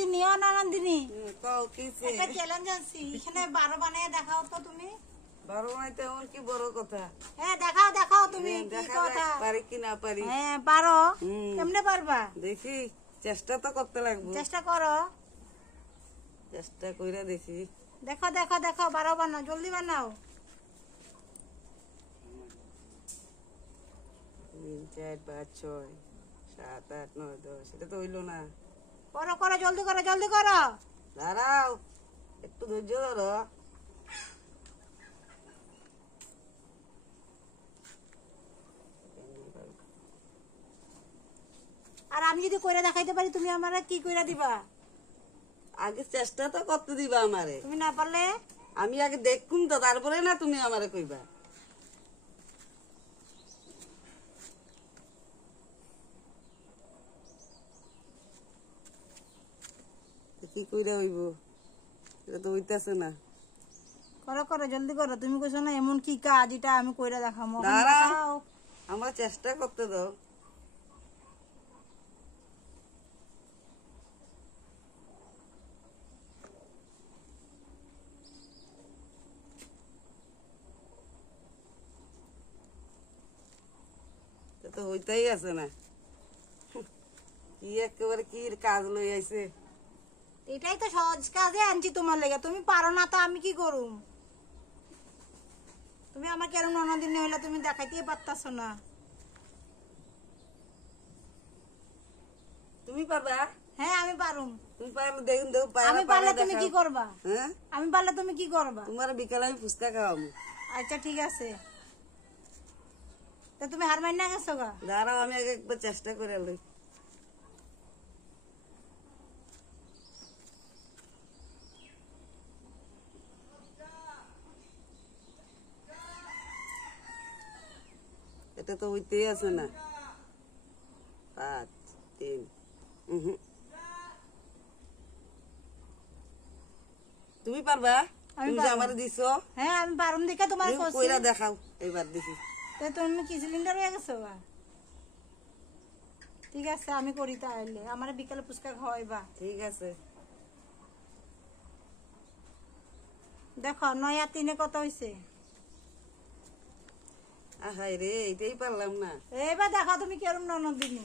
ননদিনী ও ননদিনী কও কিছে একটা চ্যালেঞ্জ আছে এখানে 12 বানায় দেখাও তো তুমি 12 বানাইতে এমন কি বড় কথা হ্যাঁ দেখাও তুমি কি দেখা কথা পারি কি না পারি হ্যাঁ পারো কেমনে পারবা দেখি চেষ্টা তো করতে লাগবে চেষ্টা করো চেষ্টা কইরা দেখি দেখো 12 বানাও জলদি বানাও 3 4 5 6 7 8 9 10 এটা তো হইলো না করো জলদি করো দাঁড়াও একটু ধৈর্য ধরো আর আমি যদি কইরা দেখাইতে পারি তুমি আমারে কি কইরা দিবা আগে চেষ্টা তো করতে দিবা আমারে তুমি না পারলে আমি আগে দেখুম তো তারপরে না তুমি আমারে কইবা কি কইরা হইব এটা তো হইতাছে না করো জলদি করো তুমি কইছো না এমন কি কাজ এটা আমি কইরা দেখামু দাঁড়াও আমরা চেষ্টা করতে দাও তো হইতেই আছে না কি একেবারে কি কাজ লই আইছে এটাই তো সহজ কাজে আনছি তোমার লেগে তুমি পারো না তো আমি কি করুম তুমি আমার কেরম ননদিনী হইলে তুমি দেখাইতেই পারতাছ না তুমি পারবা হ্যাঁ আমি পারুম তুমি পারলে দেখুন দেও আমি পারলে তুমি কি করবা হ্যাঁ আমি পারলে তুমি কি করবা তোমার বিকালে আমি ফুচকা খাওয়াবো আচ্ছা ঠিক আছে তো তুমি হার মাইন না গেছো গা দাঁড়াও আমি আগে একবার চেষ্টা করে লই এটা তো হইতেই আছে না 5 3 তুমি পারবা তুমি যে আমারে দিছো হ্যাঁ আমি পারুম দেখে তোমার কইছি কইরা দেখাও এবার দেখি তো তুমি কি সিলিন্ডার হয়ে গেছো গা ঠিক আছে আমি করি তাইলে আমারে বিকালে ফুচকা খাওয়াইবা ঠিক আছে দেখো 9 আর 3 কত হইছে আহাই রে এটাই পারলাম না এবার দেখো তুমি কেরম ননদিনী